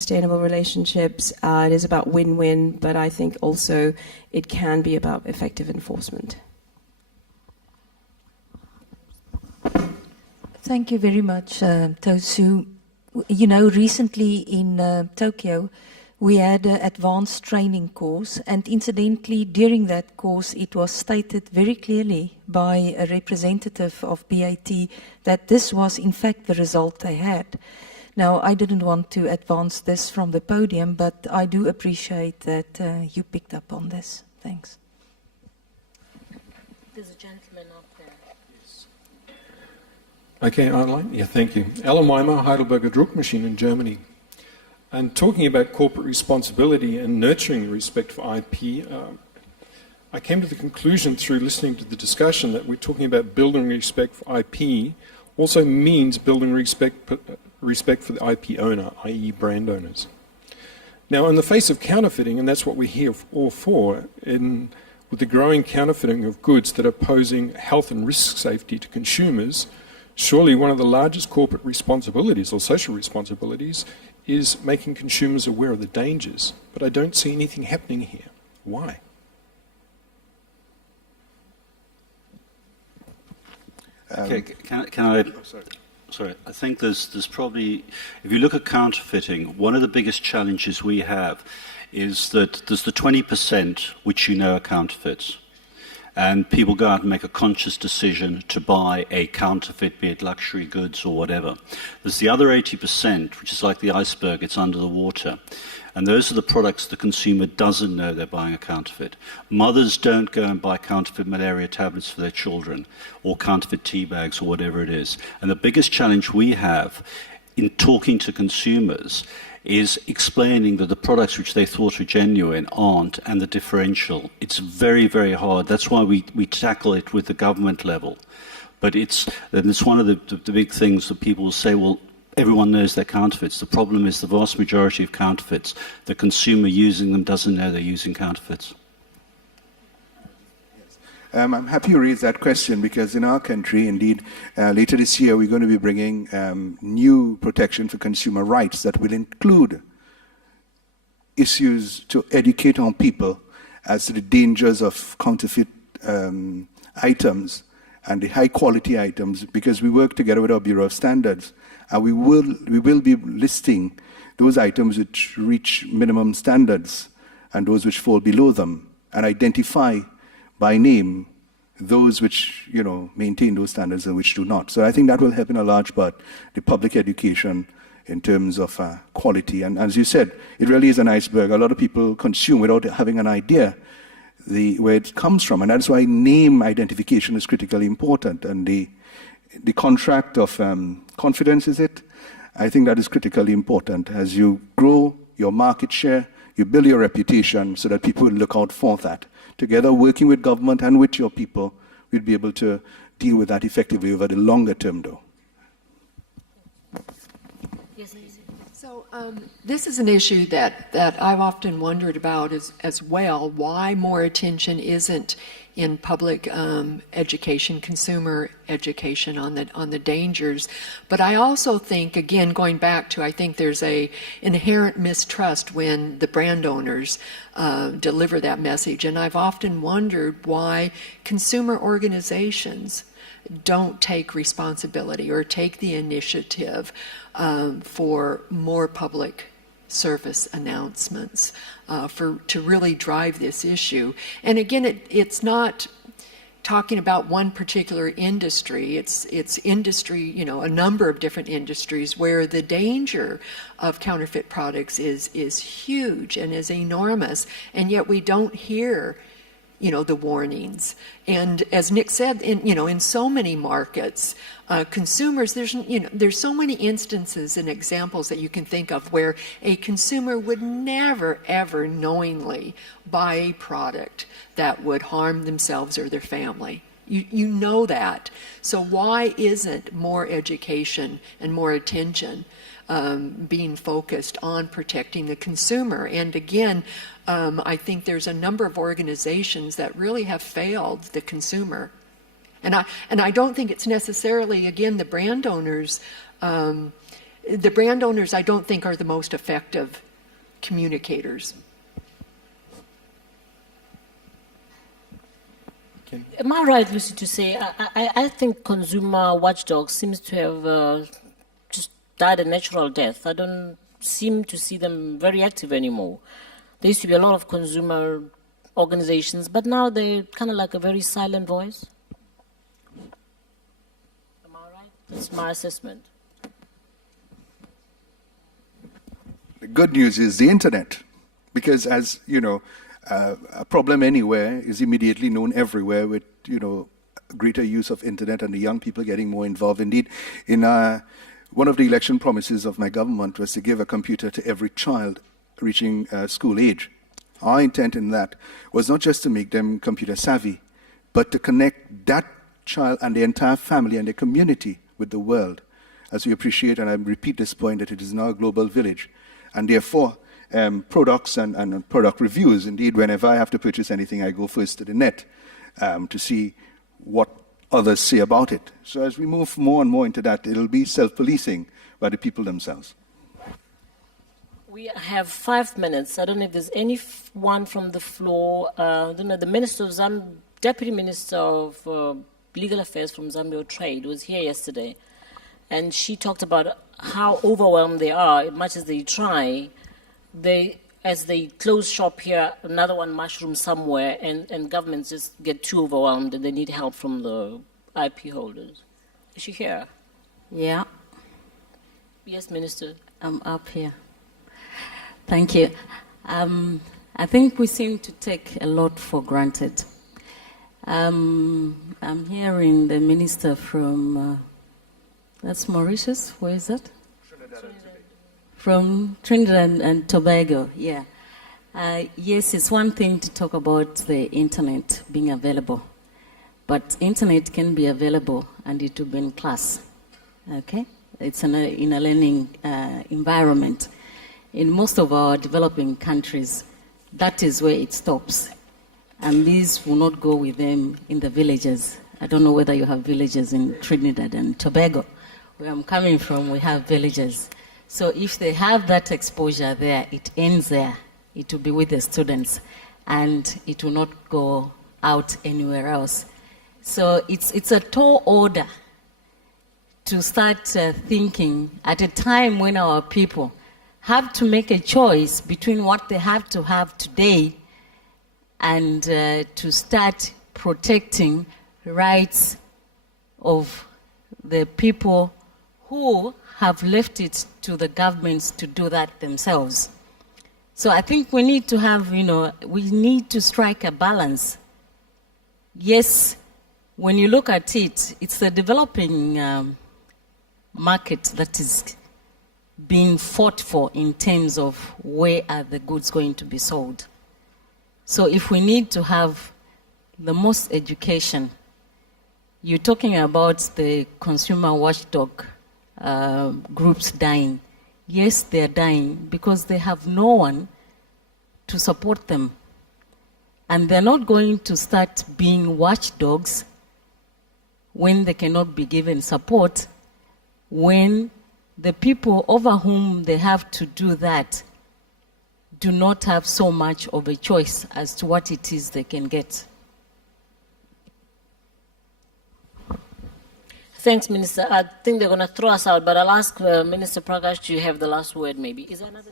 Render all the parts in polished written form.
sustainable relationships. It is about win-win, but I think also it can be about effective enforcement. Thank you very much, Tosu. You know, recently in Tokyo, we had an advanced training course, and incidentally, during that course, it was stated very clearly by a representative of BAT that this was in fact the result they had. Now, I didn't want to advance this from the podium, but I do appreciate that you picked up on this. Thanks. There's a gentleman up there. Yes. Okay, online? Yeah, thank you. Alan Weimer, Heidelberger Druckmaschine in Germany. And talking about corporate responsibility and nurturing the respect for IP, I came to the conclusion through listening to the discussion that we're talking about building respect for IP also means building respect for the IP owner, i.e. brand owners. Now, in the face of counterfeiting, and that's what we're here all for, with the growing counterfeiting of goods that are posing health and risk safety to consumers, surely one of the largest corporate responsibilities or social responsibilities is making consumers aware of the dangers. But I don't see anything happening here. Why? Okay, can I? Oh, sorry, I think there's probably, if you look at counterfeiting, one of the biggest challenges we have is that there's the 20% which you know are counterfeits. And people go out and make a conscious decision to buy a counterfeit, be it luxury goods or whatever. There's the other 80%, which is like the iceberg, it's under the water. And those are the products the consumer doesn't know they're buying a counterfeit. Mothers don't go and buy counterfeit malaria tablets for their children, or counterfeit tea bags, or whatever it is. And the biggest challenge we have in talking to consumers is explaining that the products which they thought were genuine aren't, and the differential. It's very, very hard. That's why we tackle it with the government level. But it's one of the big things that people will say, well, everyone knows they're counterfeits. The problem is the vast majority of counterfeits, the consumer using them doesn't know they're using counterfeits. I'm happy you raised that question because in our country, indeed, later this year, we're going to be bringing new protection for consumer rights that will include issues to educate on people as to the dangers of counterfeit items and the high-quality items, because we work together with our Bureau of Standards, and we will be listing those items which reach minimum standards and those which fall below them, and identify by name those which, maintain those standards and which do not. So I think that will help in a large part the public education in terms of quality. And as you said, it really is an iceberg. A lot of people consume without having an idea where it comes from. And that's why name identification is critically important. And the contract of confidence, is it? I think that is critically important. As you grow your market share, you build your reputation so that people will look out for that. Together, working with government and with your people, we'll be able to deal with that effectively over the longer term, though. So this is an issue that I've often wondered about as well, why more attention isn't in public education, consumer education on the dangers. But I also think, again, going back to, I think there's a inherent mistrust when the brand owners deliver that message. And I've often wondered why consumer organizations don't take responsibility or take the initiative for more public service announcements to really drive this issue. And again, it's not talking about one particular industry. It's industry, a number of different industries where the danger of counterfeit products is huge and is enormous, and yet we don't hear the warnings. And as Nick said, in so many markets, consumers, there's so many instances and examples that you can think of where a consumer would never, ever knowingly buy a product that would harm themselves or their family. You know that. So why isn't more education and more attention being focused on protecting the consumer? And again, I think there's a number of organizations that really have failed the consumer. And I don't think it's necessarily, again, the brand owners the brand owners, I don't think, are the most effective communicators. Am I right, Lucy, to say I think consumer watchdog seems to have just died a natural death? I don't seem to see them very active anymore. There used to be a lot of consumer organizations, but now they're kind of like a very silent voice. Am I right? That's my assessment. The good news is the internet, because as you know, a problem anywhere is immediately known everywhere with, you know, greater use of internet and the young people getting more involved. Indeed, in one of the election promises of my government was to give a computer to every child reaching school age. Our intent in that was not just to make them computer savvy, but to connect that child and the entire family and the community with the world. As we appreciate, and I repeat this point, that it is now a global village. And therefore, products and product reviews. Indeed, whenever I have to purchase anything, I go first to the net to see what others say about it. So as we move more and more into that, it'll be self-policing by the people themselves. We have 5 minutes. I don't know if there's anyone from the floor. I don't know, the Minister of Deputy Minister of Legal Affairs from Zambia Trade was here yesterday, and she talked about how overwhelmed they are, much as they try. As they close shop here, another one mushroom somewhere, and governments just get too overwhelmed and they need help from the IP holders. Is she here? Yeah, Yes, Minister. I'm up here. Thank you. I think we seem to take a lot for granted. I'm hearing the minister from, that's Mauritius, where is that? From Trinidad and Tobago, yeah. Yes, it's one thing to talk about the internet being available, but internet can be available and it will be in class, okay? It's in a learning environment. In most of our developing countries, that is where it stops. And these will not go with them in the villages. I don't know whether you have villages in Trinidad and Tobago. Where I'm coming from, we have villages. So if they have that exposure there, it ends there. It will be with the students, and it will not go out anywhere else. So it's a tall order to start thinking at a time when our people have to make a choice between what they have to have today and to start protecting rights of the people who have left it to the governments to do that themselves. So I think we need to have, we need to strike a balance. Yes, when you look at it, it's the developing market that is being fought for in terms of where are the goods going to be sold. So if we need to have the most education, you're talking about the consumer watchdog groups dying. Yes, they're dying because they have no one to support them. And they're not going to start being watchdogs when they cannot be given support, when the people over whom they have to do that do not have so much of a choice as to what it is they can get. Thanks, Minister. I think they're going to throw us out, but I'll ask Minister Prakash to have the last word, maybe. Is there another?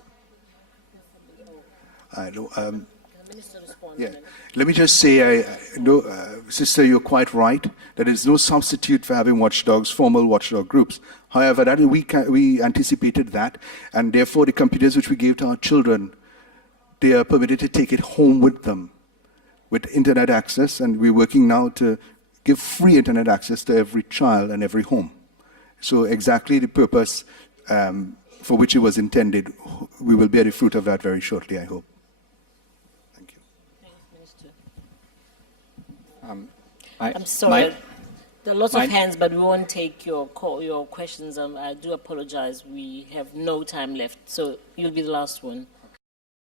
I know. The Minister responds. Yeah. Let me just say, Sister, you're quite right. There is no substitute for having watchdogs, formal watchdog groups. However, that we anticipated that, and therefore the computers which we gave to our children, they are permitted to take it home with them, with internet access, and we're working now to give free internet access to every child and every home. So exactly the purpose for which it was intended, we will bear the fruit of that very shortly, I hope. Thank you. Thanks, Minister. I'm sorry. There are lots of hands, but we won't take your questions. I do apologize. We have no time left, so you'll be the last one.